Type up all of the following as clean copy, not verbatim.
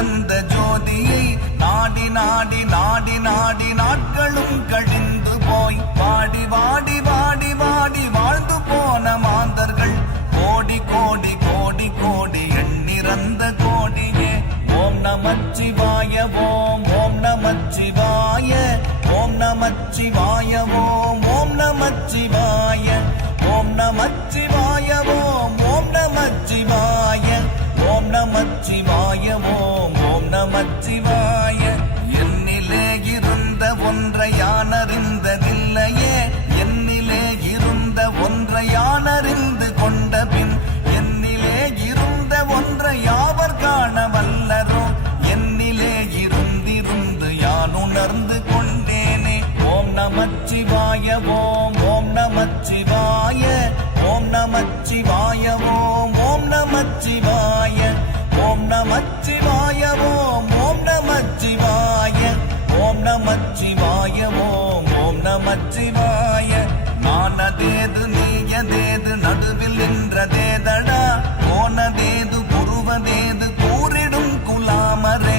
தந்த ஜோதியை நாடி நாடி நாடி நாடி நாட்களும் கழிந்து போய் வாடி வாடி வாடி வாடி வாழ்ந்து போன மாந்தர்கள் கோடி கோடி கோடி கோடி எண்ணிறந்த கோடியே. ஓம் நமச்சிவாய ஓம் ஓம் நமச்சிவாய ஓம் நமச்சிவாய ஓம் ஓம் நமச்சிவாய ஓம் நமச்சிவாய ஓம் ஓம் நமச்சிவாய ஓம் நமச்சிவாய ஓம் ஓம் நமச்சிவாய. என்னிலே இருந்த ஒன்றை யானறிந்ததில்லையே, என்னிலே இருந்த ஒன்றை யானறிந்து கொண்ட பின் என்னிலே இருந்த ஒன்றை யாவர் காண வல்லரோ, என்னிலே இருந்திருந்து யான் உணர்ந்து கொண்டேனே. ஓம் நமச்சிவாய ஓம் ஓம் நமச்சிவாய ஓம் நமச்சிவாய ஓம் ஓம் நமச்சிவாய ஓம் நமச்சிவாய ஓம் ஓம் நமச்சிவாய ஓம் நமச்சிவாய ஓம் ஓம் நமச்சிவாய. நானதேது நீயதேது நடுவில் நின்றதேதடா, போனதேது புருவதேது கூறிடும் குலாமரே,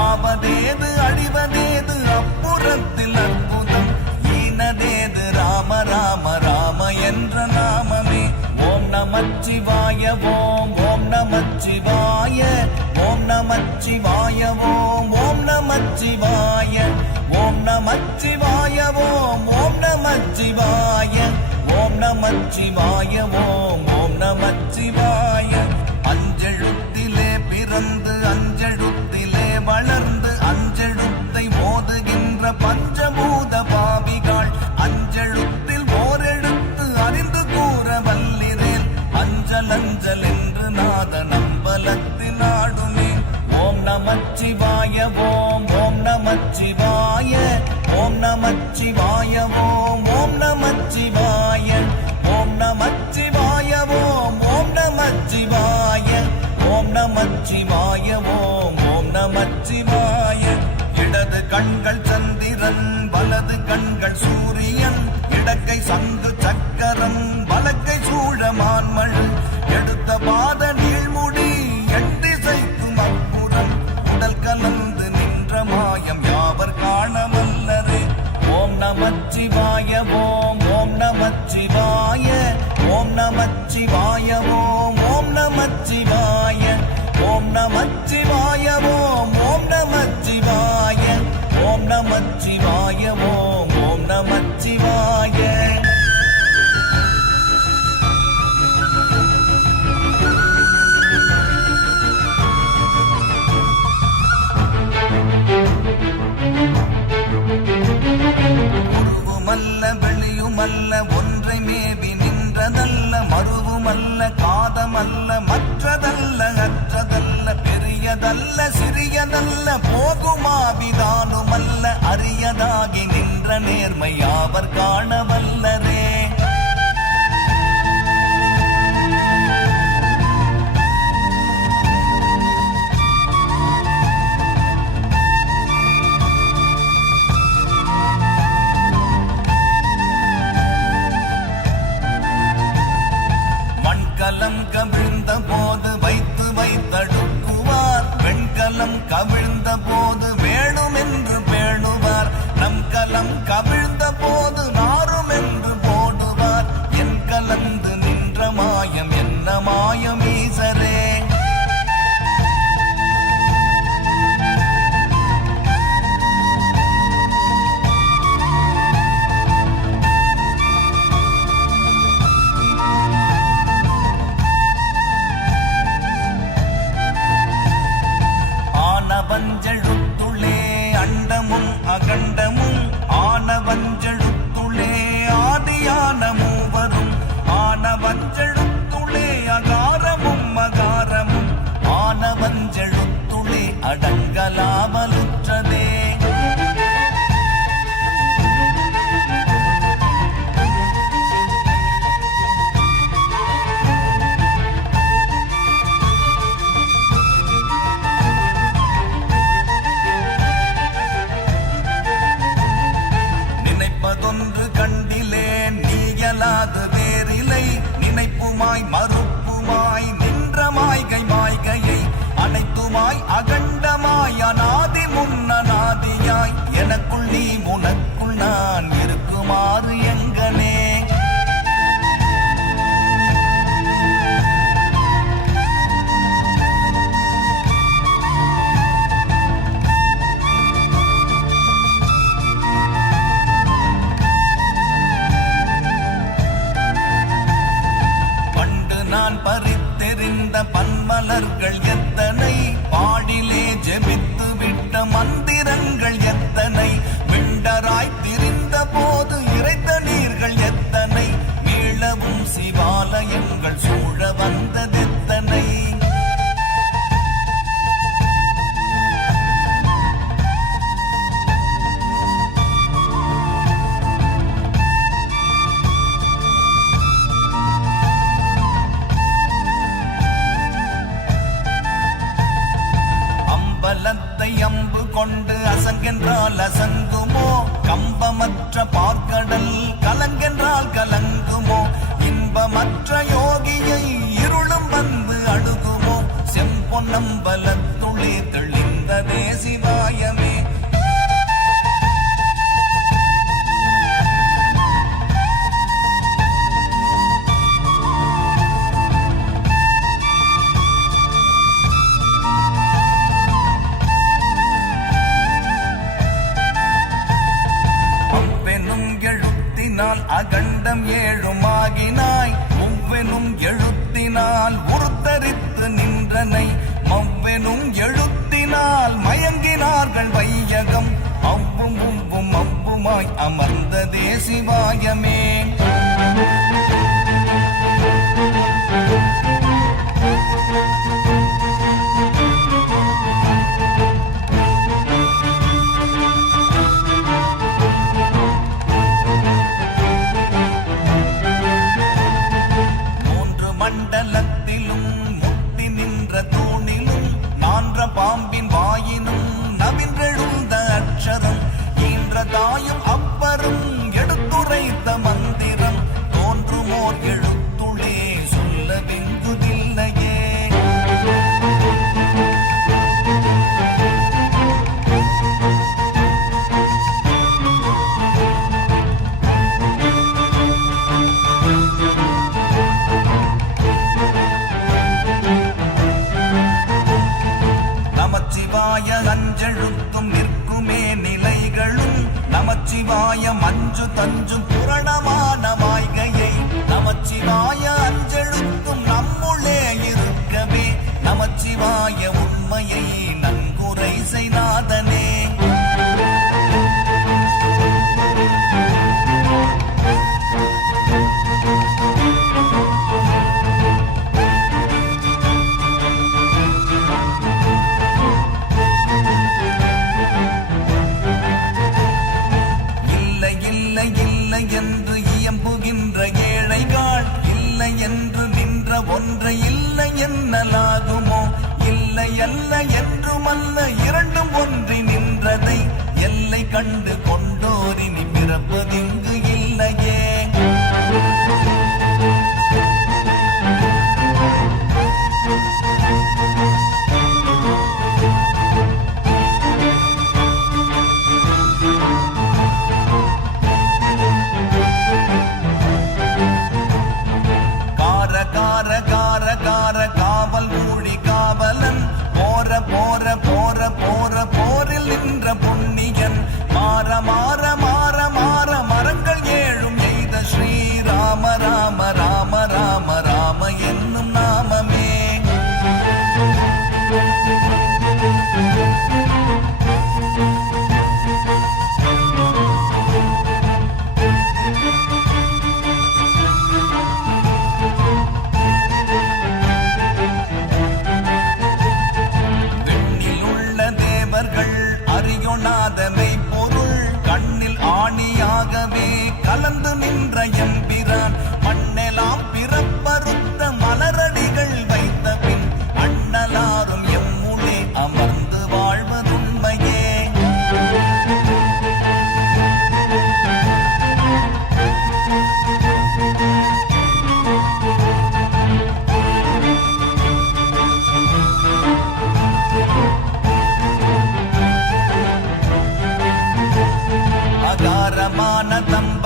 ஆவதேது அழிவதேது அப்புறத்தில் அற்புதம், ஈனதேது ராம ராம ராம என்ற நாமமே. ஓம் நமச்சிவாய ஓம் ஓம் நமச்சிவாய ஓம் நமச்சிவாய ஓம் ஓம் நமச்சிவாய ஓம் நமச்சிவாய ஓம் ஓம் நமச்சிவாய ஓம் நமச்சிவாய ஓம் ஓம் நமச்சிவாய. அஞ்செழுத்திலே பிறந்து அஞ்செழுத்திலே வளர்ந்து அஞ்செழுத்தை ஓதுகின்ற பஞ்சபூத பாவிகள் அஞ்செழுத்தில் ஓரெழுத்து அறிந்து கூற வல்லிரேல், அஞ்சல் அஞ்சல் என்று நாத நம்பலத்தில் ஆடுமே. ஓம் நமச்சிவாய ஓம் ஓம் நமச்சிவாய ஓம் நமச்சிவாய ஓம் ஓம் நமச்சிவாய ஓம் நமச்சிவாய ஓம் ஓம் நமச்சிவாய ஓம் நமச்சிவாய ஓம் ஓம் நமச்சிவாய. இடது கண்கள் சந்திரன் வலது கண்கள் சூரியன், இடக்கை சங்கு சக்கரம் வலக்கை சூழமான்மழு, எடுத்த பாத நீழ்முடி எட்டிசைக்கும் அப்புறம் உடல் கலந்து நின்ற மாயம் யாவர் காணவல்லரே. ஓம் நமச்சிவாய ஓம் ஓம் நமச்சிவாய ஓம் நமச்சிவாய ஓம் ஓம் நமச்சிவாய ஓம் நமச்சிவாய ஓம் ஓம் நமச்சிவாய ஓம் நமச்சிவாய ஓம் ஓம் நமச்சிவாய. உருவுமல்ல வெளியுமல்ல ஒன்றை மேவி நின்றதல்ல, மறுவுமல்ல காதமல்ல மற்றதல்ல அற்றதல்ல, பெரியதல்ல சிறியதல்ல போகுமாவிதானுமல்ல, அரியதாகி நின்ற நேர்மை யாவர் காணவல்லரே. மண்கலம் கவிழ்ந்த போது வைத்து வைத்தடுக்குவார், வெண்கலம் கவிழ்ந்த போது வேணும் என்று பேணுவார், நம் கலம் கவிழ்ந்த போது நாரும் என்று போடுவார், என் கலந்து நின்ற மாயம் என்ன மாயம் ஈசரே. வஞ்செழு எனக்குள் நீ உனக்குள் நான் இருக்குமாறு எங்கனே. பறித்தெறிந்த பன்மலர்கள் எத்தனை, பாடிலே ஜெபித்து விட்ட மந்திரங்கள் எத்தனை, விண்டராய் திரிந்த போது இறைத்த நீர்கள் எத்தனை, மீளவும் சிவாலயங்கள் சூழ வந்ததெத்தனை. அம்பு கொண்டு அசங்கென்றால் அசங்குமோ, கம்பமற்ற பார்க்கடல் கலங்கென்றால் கலங்குமோ, இன்பமற்ற யோகியை இருளும் வந்து அணுகுமோ, செம்பொன்னம்பலத்துளே தெளிந்ததே சிவாயமே. அகண்டம் ஏழுமாகினாய், முவ்வெனும் எழுத்தினால் உருத்தரித்து நின்றனை, மவ்வெனும் எழுத்தினால் மயங்கினார்கள் வையகம், அவ்வும் உவ்வும் அவ்வுமாய் அமர்ந்ததே சிவாயமே. பாம்பின் வாயினும் நவின்றெழுந்த அக்ஷரம், ஈன்ற தாயும் அப்பரும் எடுத்துரைத்த மந்திரம், தோன்றுமோர் எழுத்துளே சொல்ல வெங்குதில்லையே. அஞ்செழுத்தும் நிற்குமே நிலைகளும், நமச்சிவாய மஞ்சு தஞ்சும் புரணமான மாய்கையை, நமச்சிவாய அஞ்செழுத்தும் நம்முள்ளே இருக்கவே, நமச்சிவாய உண்மையை நன்குரை செய்நாதனே. என்று இயம்புகின்ற ஏழைகள், இல்லை என்று நின்ற ஒன்றை இல்லை என்னலாகுமோ, இல்லை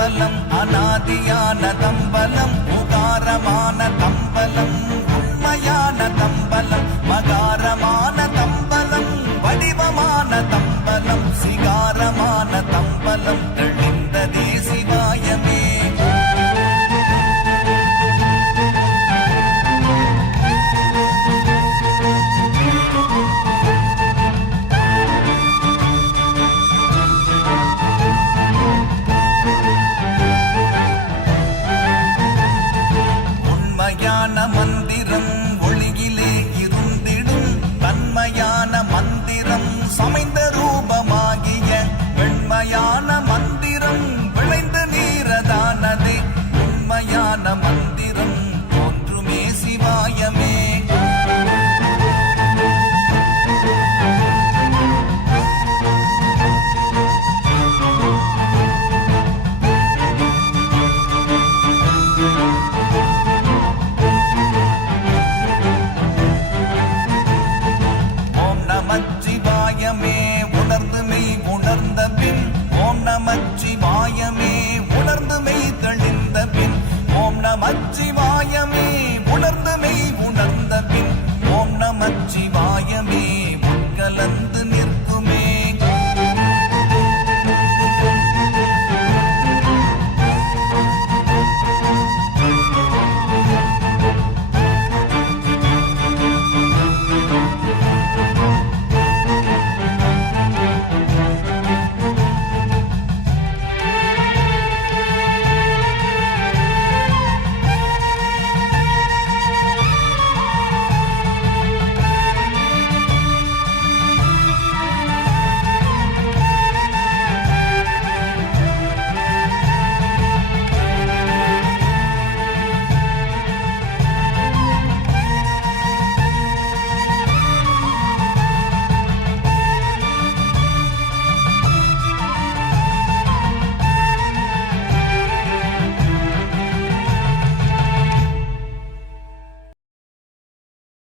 தம்பலம் அநாதியான தம்பலம் உகாரமான தம்பலம் உண்மையான தம்பலம் மகாரமான தம்பலம் வடிவமான தம்பலம் சிகாரமான தம்பலம் தெளிந்ததே சிவாயமே. உண்மையான மந்திரம் ஒளியிலே இருந்திடும் தன்மையான மந்திரம் சமைந்த ரூபமாகிய வெண்மையான மந்திரம் விளைந்து நீரதானதே உண்மையான மந்திரம் தோன்றுமே சிவாயமே. நமச்சிவாயமே உணர்ந்து மெய் உணர்ந்த பின் ஓம் நமச்சிவாய